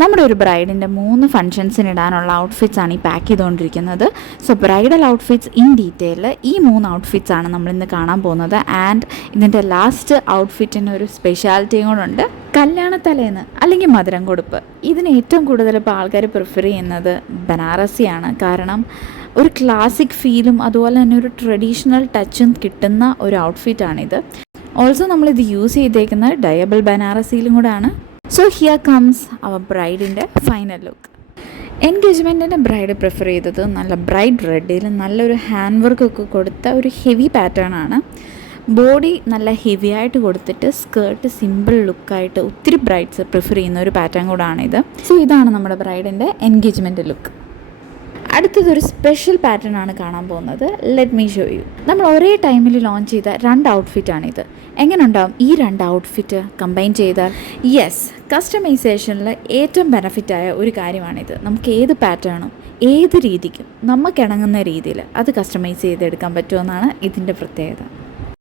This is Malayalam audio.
നമ്മുടെ ഒരു ബ്രൈഡിൻ്റെ 3 ഫങ്ഷൻസിന് ഇടാനുള്ള ഔട്ട്ഫിറ്റ്സ് ആണ് ഈ പാക്ക് ചെയ്തുകൊണ്ടിരിക്കുന്നത്. So bridal outfits in detail ഈ 3 ഔട്ട്ഫിറ്റ്സ് ആണ് നമ്മളിന്ന് കാണാൻ പോകുന്നത്. ആൻഡ് ഇതിൻ്റെ ലാസ്റ്റ് ഔട്ട്ഫിറ്റിന് ഒരു സ്പെഷ്യാലിറ്റിയും കൂടെ ഉണ്ട്. കല്യാണത്തലേന്ന് അല്ലെങ്കിൽ മധുരം കൊടുപ്പ്, ഇതിന് ഏറ്റവും കൂടുതൽ ഇപ്പോൾ ആൾക്കാർ പ്രിഫർ ചെയ്യുന്നത് ബനാറസിയാണ്. കാരണം ഒരു ക്ലാസിക് ഫീലും അതുപോലെ തന്നെ ഒരു ട്രഡീഷണൽ ടച്ചും കിട്ടുന്ന ഒരു ഔട്ട്ഫിറ്റാണിത്. ഓൾസോ നമ്മളിത് യൂസ് ചെയ്തേക്കുന്നത് ഡയബിൾ ബനാറസിയിലും കൂടെ ആണ്. സോ ഹിയർ കംസ് അവർ ബ്രൈഡിൻ്റെ ഫൈനൽ ലുക്ക്. എൻഗേജ്മെൻറ്റിൻ്റെ ബ്രൈഡ് പ്രിഫർ ചെയ്തത് നല്ല ബ്രൈറ്റ് റെഡിൽ നല്ലൊരു ഹാൻഡ് വർക്കൊക്കെ കൊടുത്ത ഒരു ഹെവി പാറ്റേൺ ആണ്. ബോഡി നല്ല ഹെവി ആയിട്ട് കൊടുത്തിട്ട് സ്കേർട്ട് സിമ്പിൾ ലുക്കായിട്ട് ഒത്തിരി ബ്രൈഡ്സ് പ്രിഫർ ചെയ്യുന്ന ഒരു പാറ്റേൺ കൂടാണിത്. സോ ഇതാണ് നമ്മുടെ ബ്രൈഡിൻ്റെ എൻഗേജ്മെൻറ്റ് ലുക്ക്. അടുത്തതൊരു സ്പെഷ്യൽ പാറ്റേൺ ആണ് കാണാൻ പോകുന്നത്. Let me show you. നമ്മൾ ഒരേ ടൈമിൽ ലോഞ്ച് ചെയ്ത 2 ഔട്ട്ഫിറ്റാണിത്. എങ്ങനെ ഉണ്ടാവും ഈ 2 ഔട്ട്ഫിറ്റ് കമ്പൈൻ ചെയ്താൽ? യെസ്, കസ്റ്റമൈസേഷനിൽ ഏറ്റവും ബെനഫിറ്റായ ഒരു കാര്യമാണിത്. നമുക്ക് ഏത് പാറ്റേണും ഏത് രീതിക്കും നമുക്കിണങ്ങുന്ന രീതിയിൽ അത് കസ്റ്റമൈസ് ചെയ്തെടുക്കാൻ പറ്റുമെന്നാണ് ഇതിൻ്റെ പ്രത്യേകത.